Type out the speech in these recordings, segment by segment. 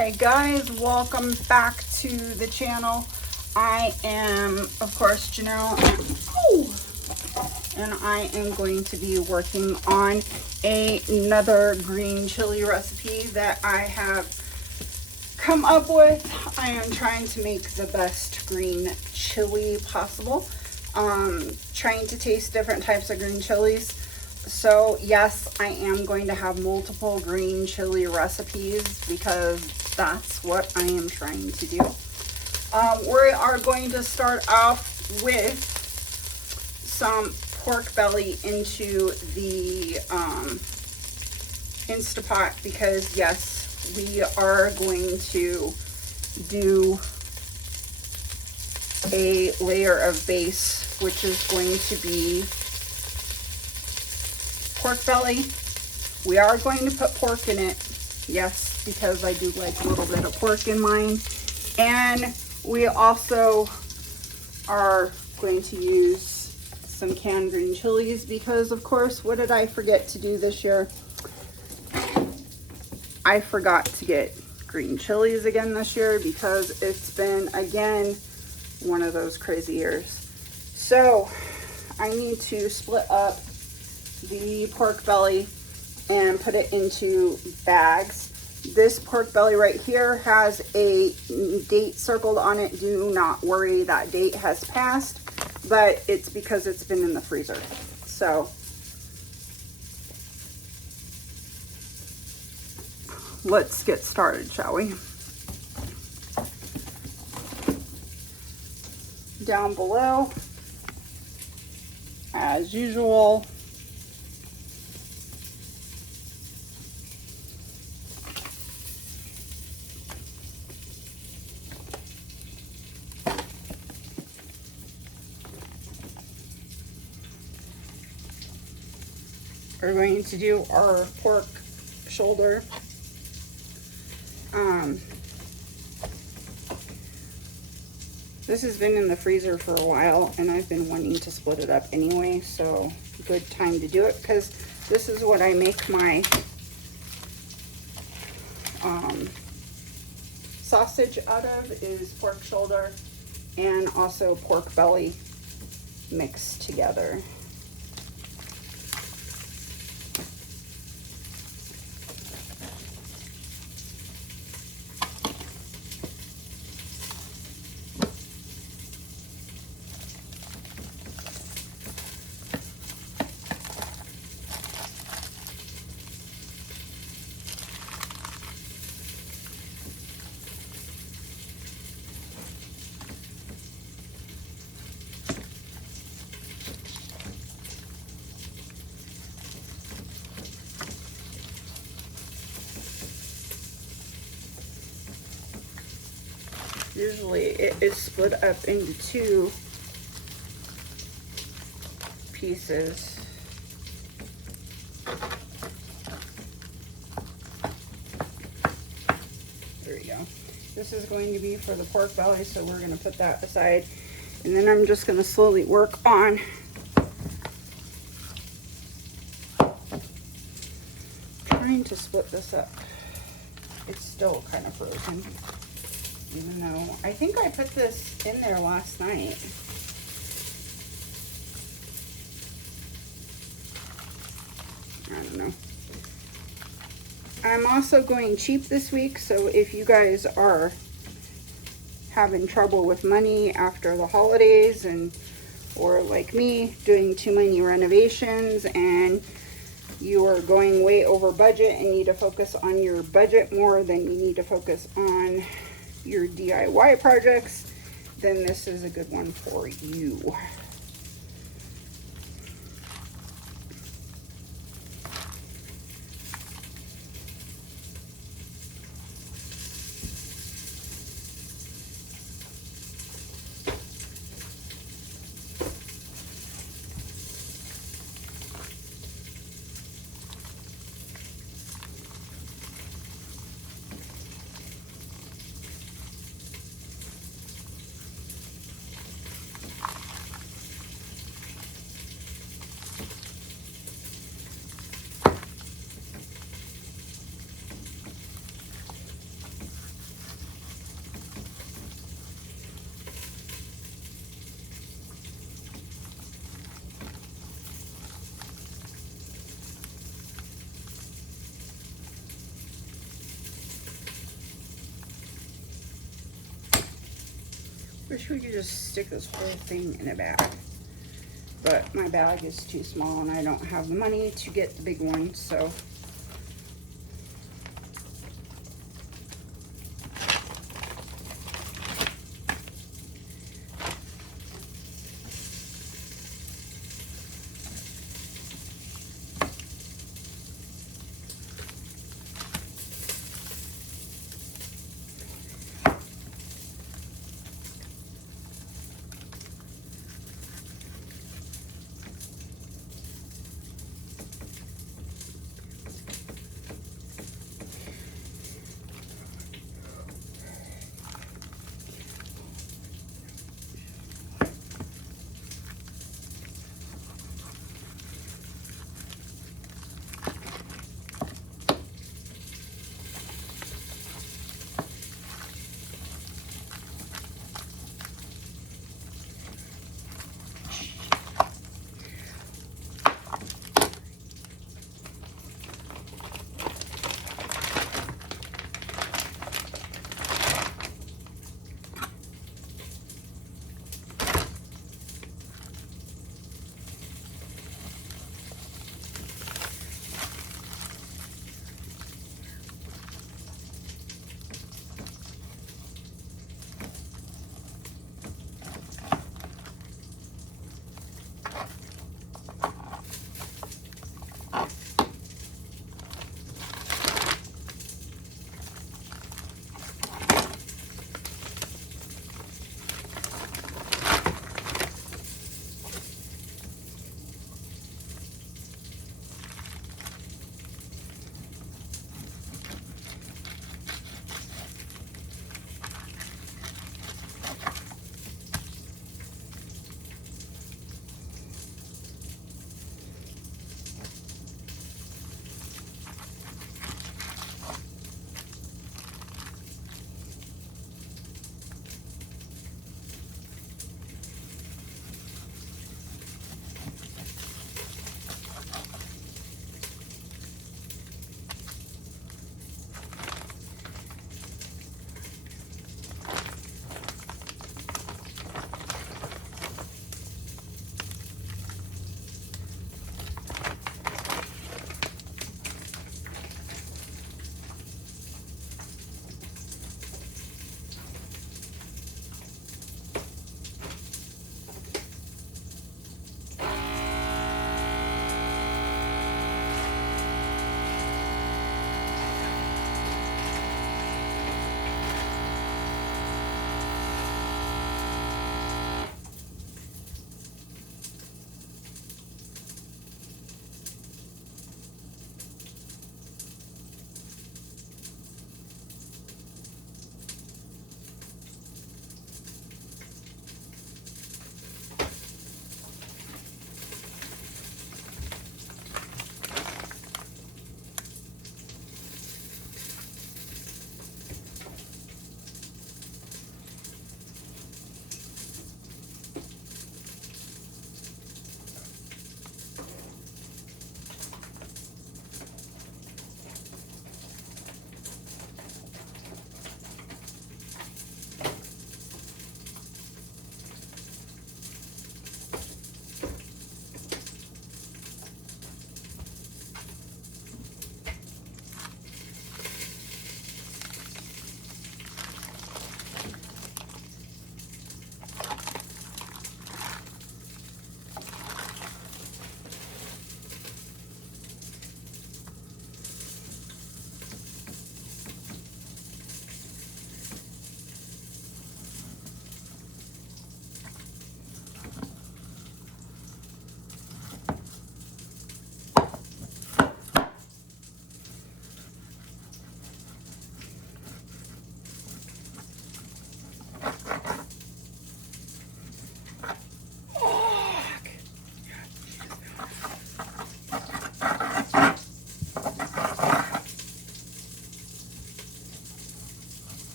Hi guys, welcome back to the channel. I am, of course, Janelle, and I am going to be working on another green chili recipe that I have come up with. I am trying to make the best green chili possible. Trying to taste different types of green chilies. So yes, I am going to have multiple green chili recipes because that's what I am trying to do. We are going to start off with some pork belly into the Instapot because yes, we are going to do a layer of base, which is going to be pork belly. We are going to put pork in it, yes, because I do like a little bit of pork in mine. And we also are going to use some canned green chilies because, of course, what did I forget to do this year? I forgot to get green chilies again this year because it's been, again, one of those crazy years. So I need to split up the pork belly and put it into bags. This pork belly right here has a date circled on it. Do not worry, that date has passed, but it's because it's been in the freezer. So let's get started, shall we? Down below, as usual, we're going to do our pork shoulder. This has been in the freezer for a while and I've been wanting to split it up anyway, so good time to do it because this is what I make my sausage out of, is pork shoulder and also pork belly mixed together. Usually it is split up into two pieces. There we go. This is going to be for the pork belly, so we're going to put that aside. And then I'm just going to slowly work on trying to split this up. It's still kind of frozen. Even though I think I put this in there last night. I don't know. I'm also going cheap this week, so if you guys are having trouble with money after the holidays or like me doing too many renovations and you are going way over budget and need to focus on your budget more than you need to focus on your DIY projects, then this is a good one for you. wish we could just stick this whole thing in a bag. But my bag is too small and I don't have the money to get the big one, so.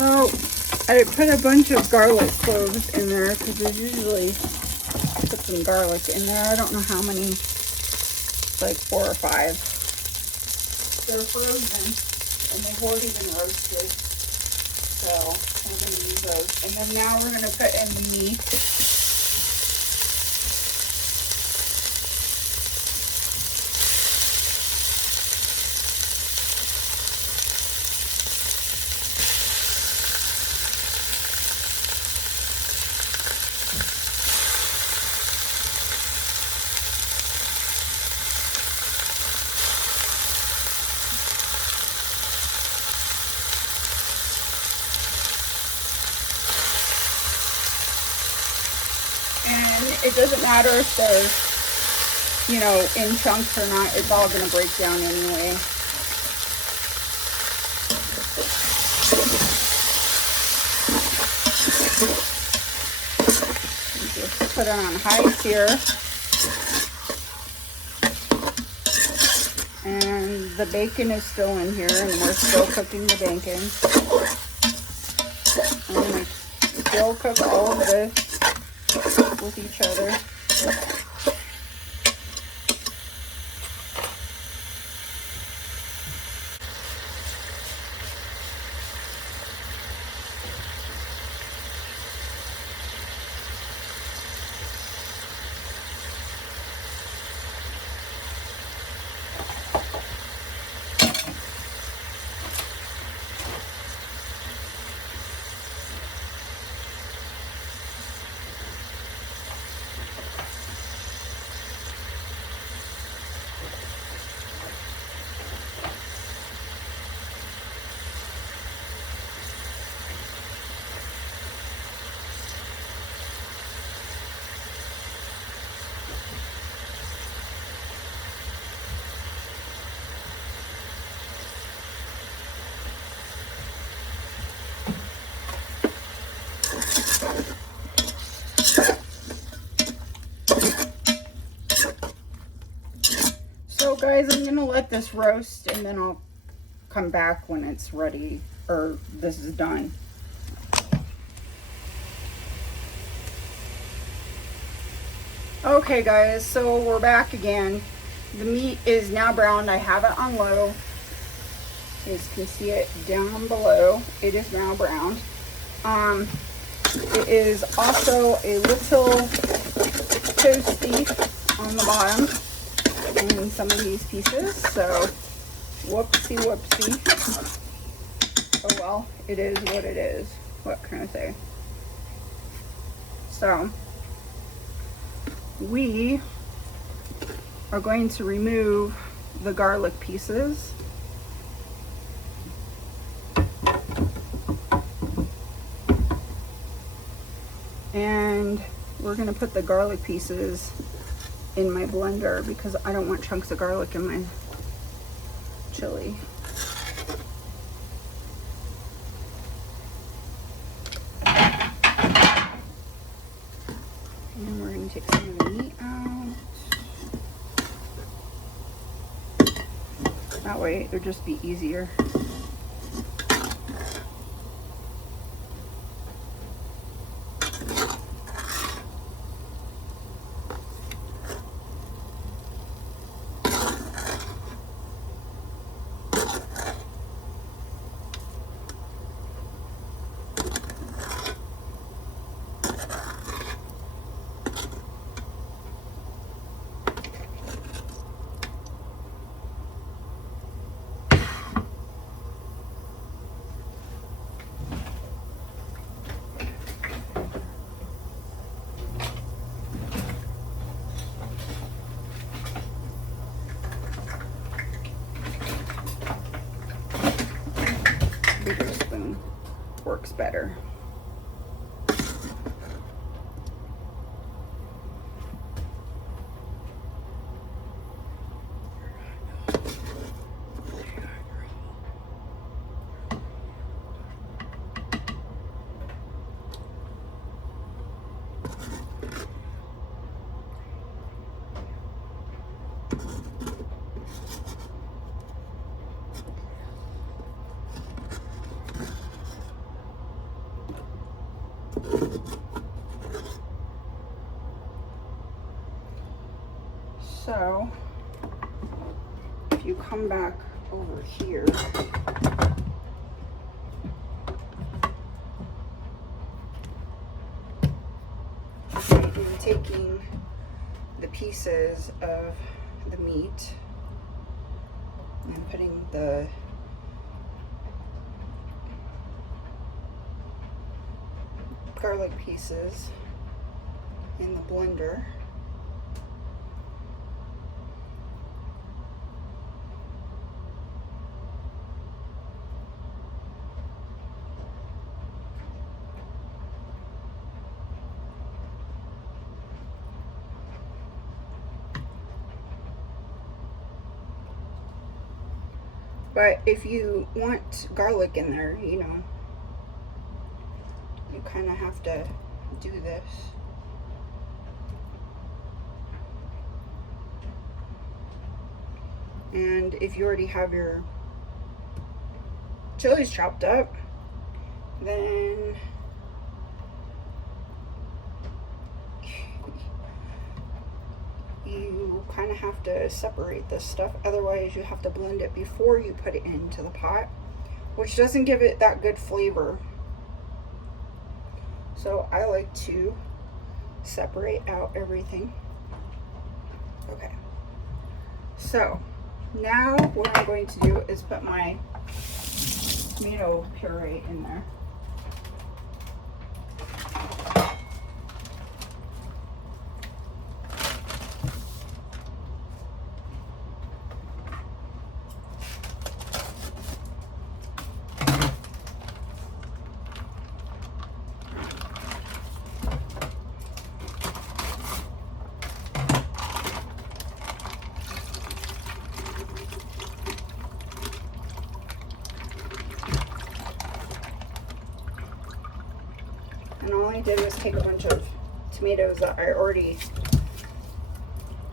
So I put a bunch of garlic cloves in there because I usually put some garlic in there. I don't know how many, like 4 or 5. They're frozen and they've already been roasted. So we're going to use those. And then now we're going to put in the meat. And it doesn't matter if they're, you know, in chunks or not. It's all going to break down anyway. Just put it on high sear. And the bacon is still in here, and we're still cooking the bacon. I'm going to still cook all of this with each other. So guys, I'm gonna let this roast and then I'll come back when it's ready, or this is done. Okay guys, so we're back again. The meat is now browned. I have it on low. You guys can see it down below. It is now browned. It is also a little toasty on the bottom in some of these pieces, so whoopsie whoopsie. Oh well, it is what it is. What can I say? So we are going to remove the garlic pieces. And we're going to put the garlic pieces in my blender because I don't want chunks of garlic in my chili. And we're going to take some of the meat out. That way it'll just be easier. Bigger spoon works better. So if you come back over here, I'm taking the pieces of the meat and putting the garlic pieces in the blender. But if you want garlic in there, you know, you kind of have to do this. And if you already have your chilies chopped up, then you kind of have to separate this stuff. Otherwise, you have to blend it before you put it into the pot, which doesn't give it that good flavor. So I like to separate out everything. Okay. So now what I'm going to do is put my tomato puree in there. And all I did was take a bunch of tomatoes that I already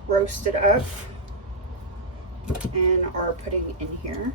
roasted up and are putting in here.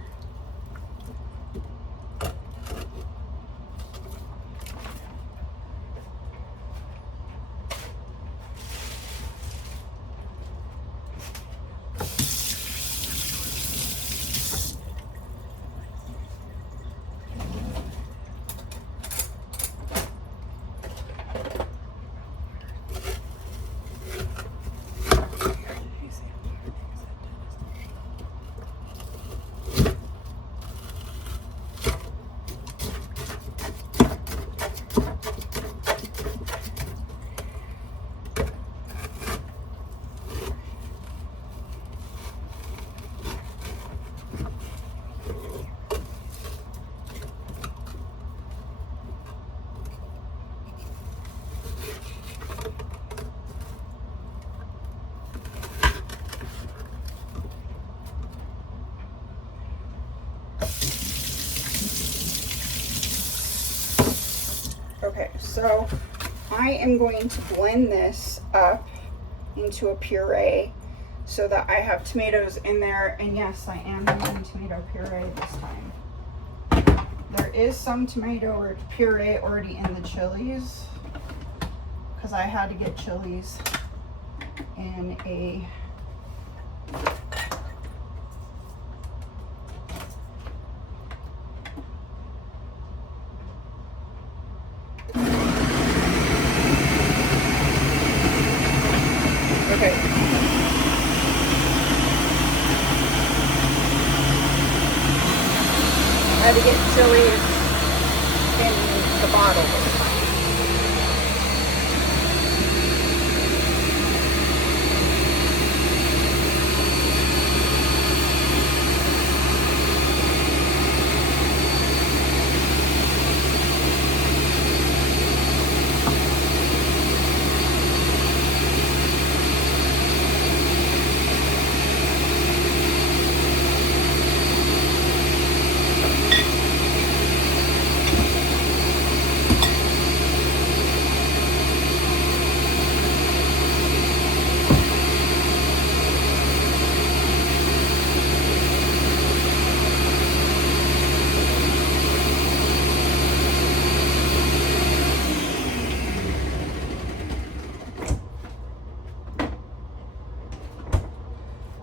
Okay, so I am going to blend this up into a puree so that I have tomatoes in there. And yes, I am using tomato puree this time. There is some tomato puree already in the chilies because I had to get chilies in a okay. I had to get chilies in the bottle this time.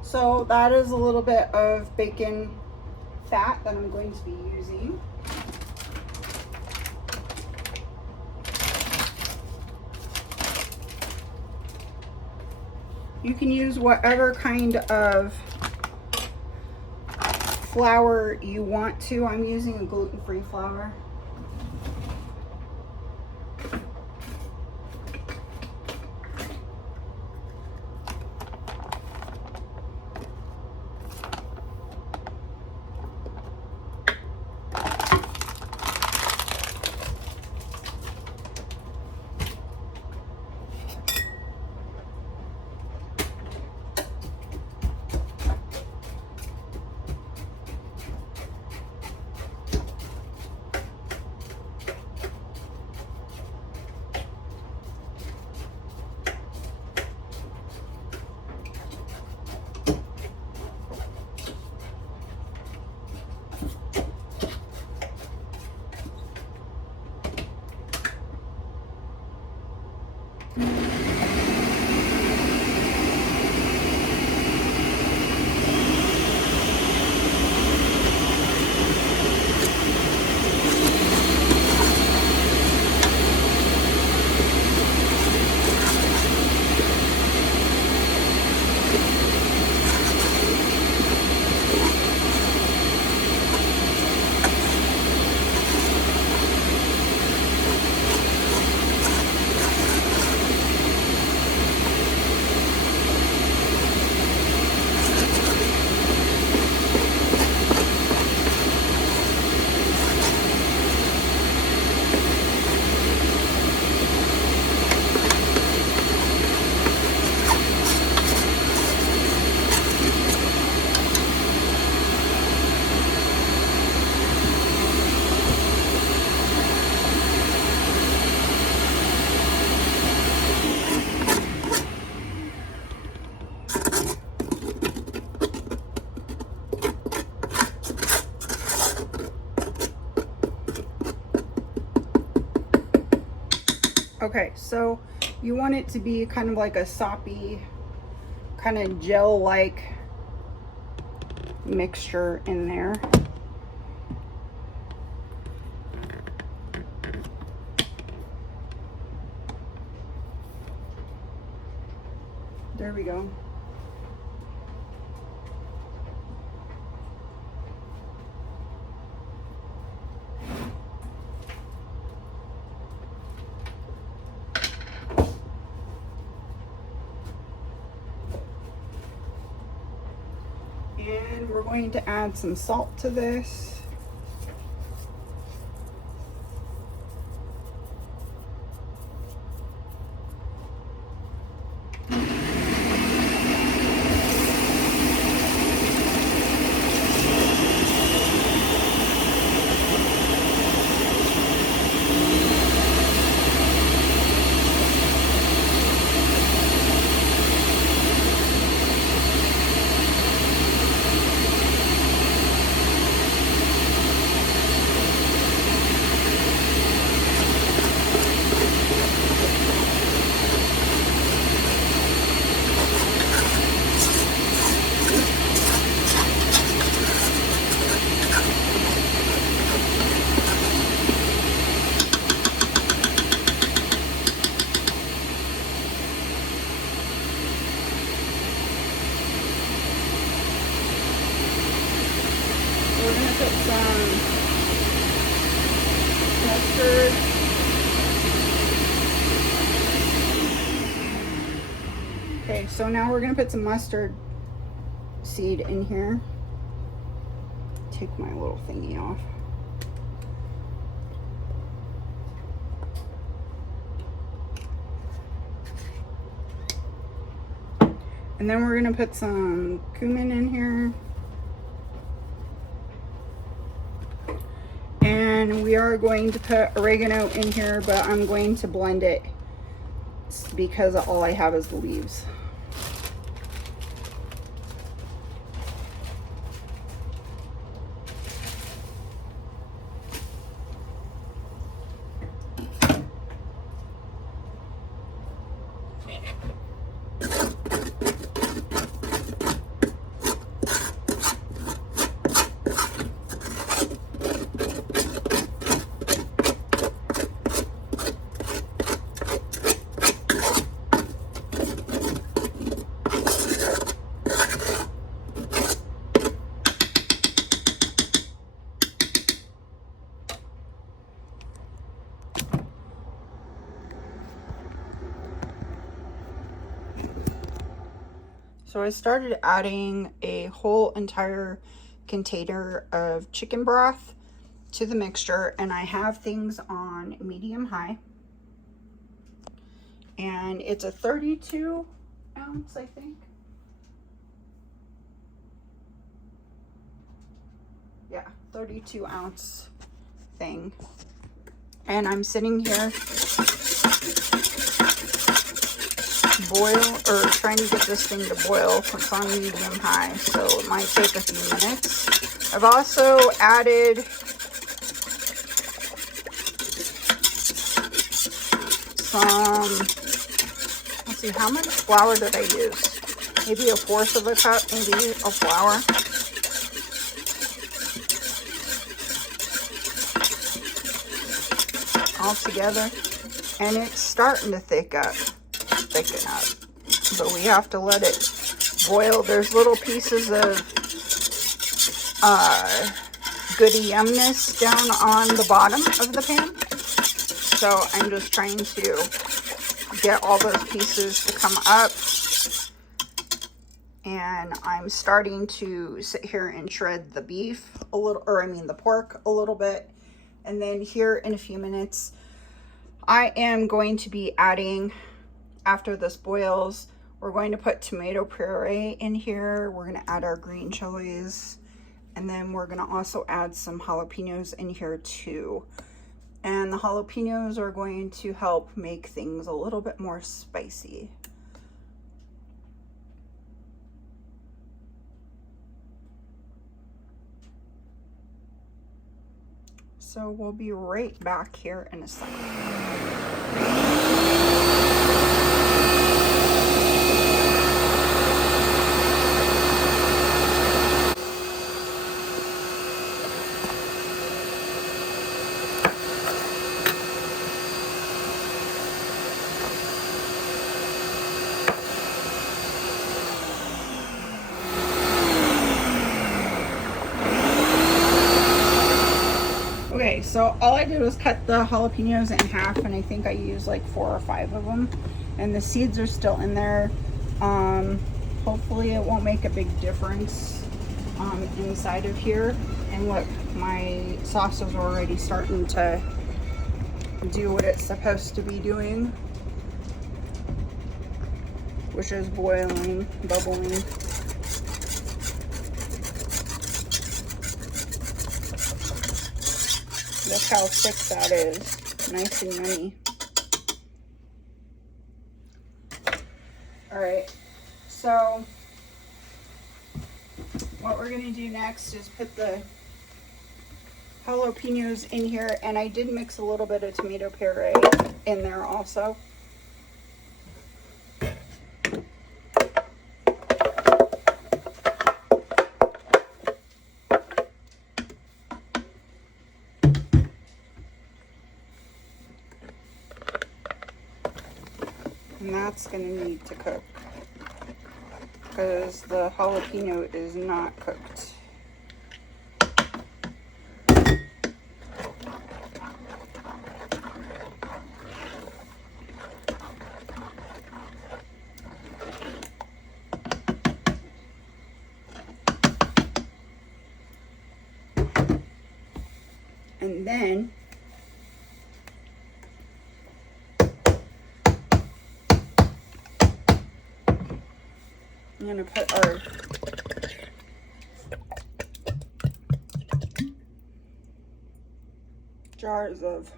So that is a little bit of bacon fat that I'm going to be using. You can use whatever kind of flour you want to. I'm using a gluten-free flour. Okay, so you want it to be kind of like a soppy, kind of gel-like mixture in there. There we go. And we're going to add some salt to this. We're going to put some mustard. Okay, so now we're going to put some mustard seed in here. Take my little thingy off. And then we're going to put some cumin in here. And we are going to put oregano in here, but I'm going to blend it because all I have is the leaves. So I started adding a whole entire container of chicken broth to the mixture, and I have things on medium high. And it's a 32 ounce, I think. Yeah, 32 ounce thing. And I'm sitting here trying to get this thing to boil. It's on medium high, so it might take a few minutes. I've also added some, let's see, how much flour did I use? Maybe a fourth of a cup, maybe, of flour. All together, and it's starting to thicken up. But we have to let it boil. There's little pieces of goody yumness down on the bottom of the pan. So I'm just trying to get all those pieces to come up. And I'm starting to sit here and shred the beef a little, or I mean the pork a little bit. And then here in a few minutes, I am going to be adding, after this boils, we're going to put tomato puree in here. We're going to add our green chilies. And then we're going to also add some jalapeños in here too. And the jalapeños are going to help make things a little bit more spicy. So we'll be right back here in a second. Okay, so all I did was cut the jalapenos in half, and I think I used like 4 or 5 of them, and the seeds are still in there. Hopefully it won't make a big difference inside of here. And look, my sauce is already starting to do what it's supposed to be doing, which is boiling, bubbling. Look how thick that is. Nice and yummy. Alright, so what we're going to do next is put the jalapenos in here, and I did mix a little bit of tomato puree in there also. And that's going to need to cook because the jalapeno is not cooked. And then I'm going to put our jars of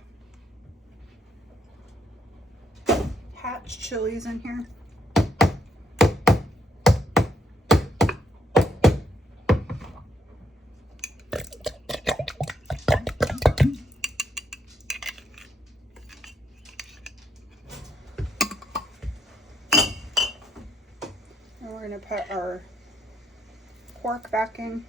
hatch chilies in here. We're going to put our pork back in.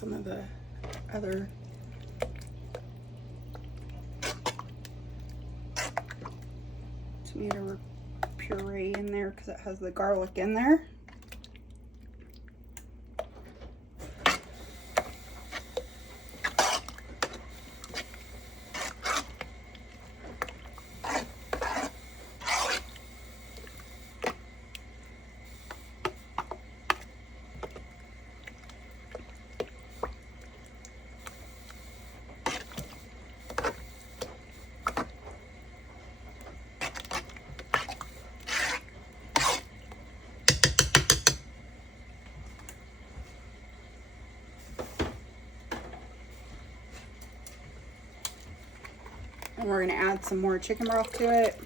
some of the other tomato puree in there because it has the garlic in there. And we're going to add some more chicken broth to it.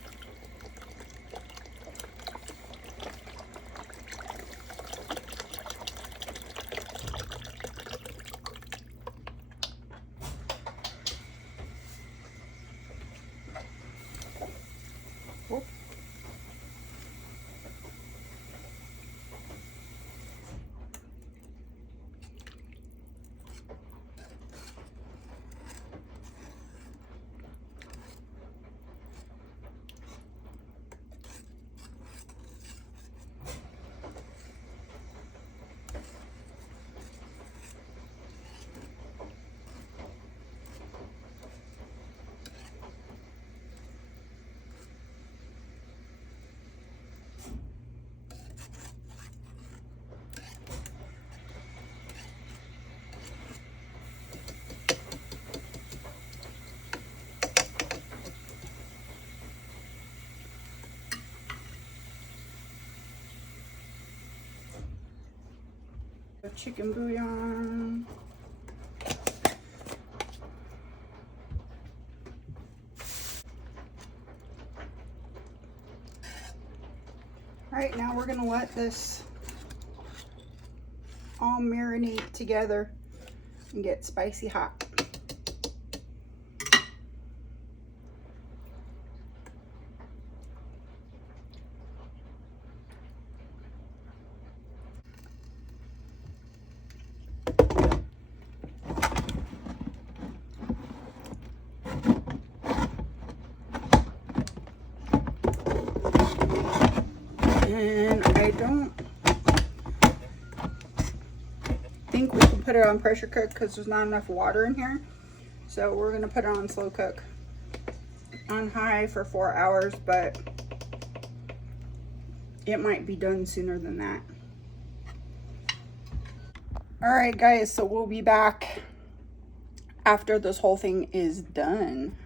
Whoop. Chicken bouillon. All right, now we're gonna let this all marinate together and get spicy hot. And I don't think we can put it on pressure cook because there's not enough water in here. So we're going to put it on slow cook on high for 4 hours, but it might be done sooner than that. All right, guys, so we'll be back after this whole thing is done.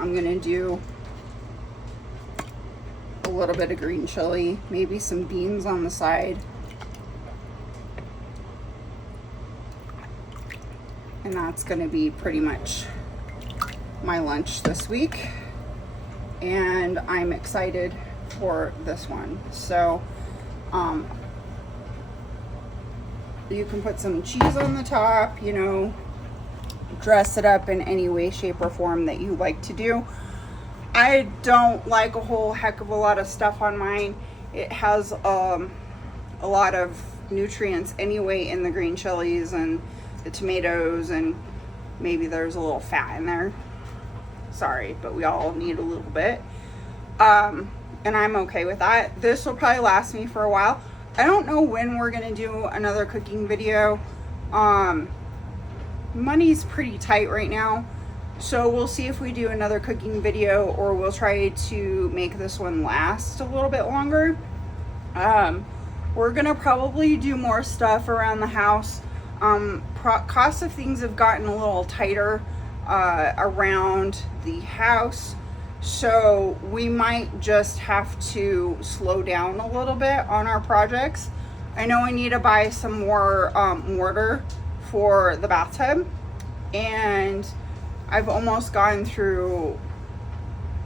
I'm gonna do a little bit of green chili, maybe some beans on the side. And that's gonna be pretty much my lunch this week. And I'm excited for this one. So, you can put some cheese on the top, you know, dress it up in any way, shape, or form that you like to do. I don't like a whole heck of a lot of stuff on mine. It has a lot of nutrients anyway in the green chilies and the tomatoes, and maybe there's a little fat in there. Sorry, but we all need a little bit. And I'm okay with that. This will probably last me for a while. I don't know when we're gonna do another cooking video. Money's pretty tight right now, so we'll see if we do another cooking video, or we'll try to make this one last a little bit longer. We're gonna probably do more stuff around the house. Cost of things have gotten a little tighter around the house, So we might just have to slow down a little bit on our projects. I know I need to buy some more mortar for the bathtub, and I've almost gone through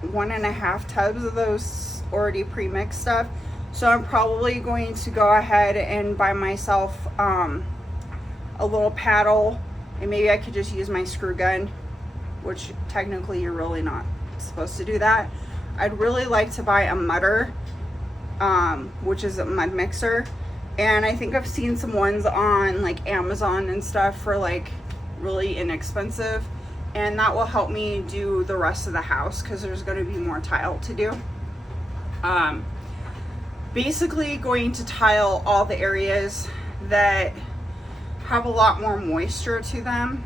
1.5 tubs of those already pre-mixed stuff. So I'm probably going to go ahead and buy myself a little paddle, and maybe I could just use my screw gun, which technically you're really not supposed to do that. I'd really like to buy a mudder, which is a mud mixer, and I think I've seen some ones on like Amazon and stuff for like really inexpensive, and that will help me do the rest of the house because there's going to be more tile to do. Basically going to tile all the areas that have a lot more moisture to them,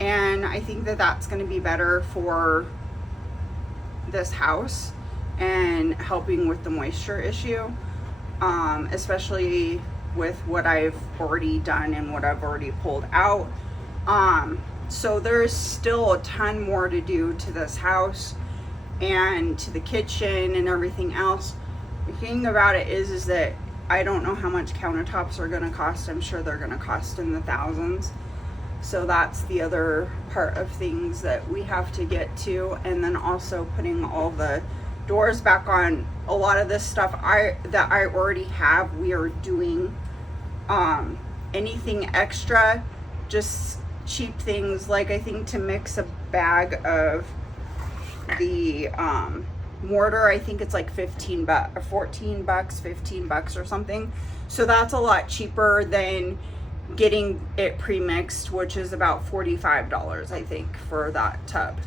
and I think that that's going to be better for this house and helping with the moisture issue, especially with what I've already done and what I've already pulled out. So there's still a ton more to do to this house and to the kitchen and everything else. The thing about it is that I don't know how much countertops are going to cost. I'm sure they're going to cost in the thousands. So that's the other part of things that we have to get to. And then also putting all the doors back on. A lot of this stuff that I already have, we are doing. Anything extra, just cheap things, like I think to mix a bag of the mortar, I think it's like 14 bucks, 15 bucks or something. So that's a lot cheaper than getting it pre-mixed, which is about $45 I think for that tub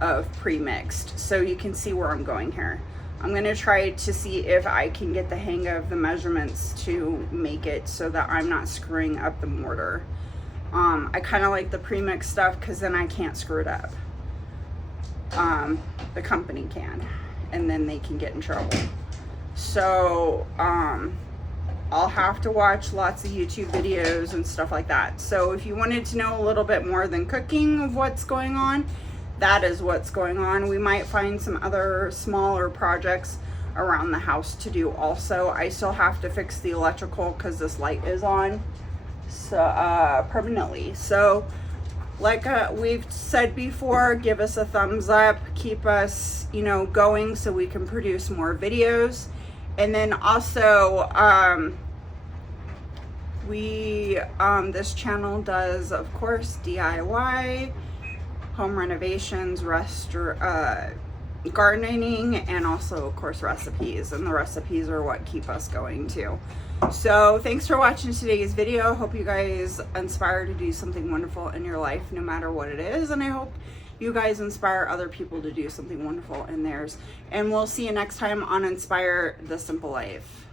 of pre-mixed. So you can see where I'm going here. I'm going to try to see if I can get the hang of the measurements to make it so that I'm not screwing up the mortar. I kind of like the pre-mixed stuff because then I can't screw it up. The company can, and then they can get in trouble. So I'll have to watch lots of YouTube videos and stuff like that. So if you wanted to know a little bit more than cooking of what's going on, that is what's going on. We might find some other smaller projects around the house to do also. I still have to fix the electrical because this light is on permanently. So like we've said before, give us a thumbs up, keep us, going so we can produce more videos. And then also this channel does, of course, DIY, home renovations, gardening, and also, of course, recipes. And the recipes are what keep us going too. So thanks for watching today's video. Hope you guys inspire to do something wonderful in your life, no matter what it is. And I hope you guys inspire other people to do something wonderful in theirs. And we'll see you next time on Inspire the Simple Life.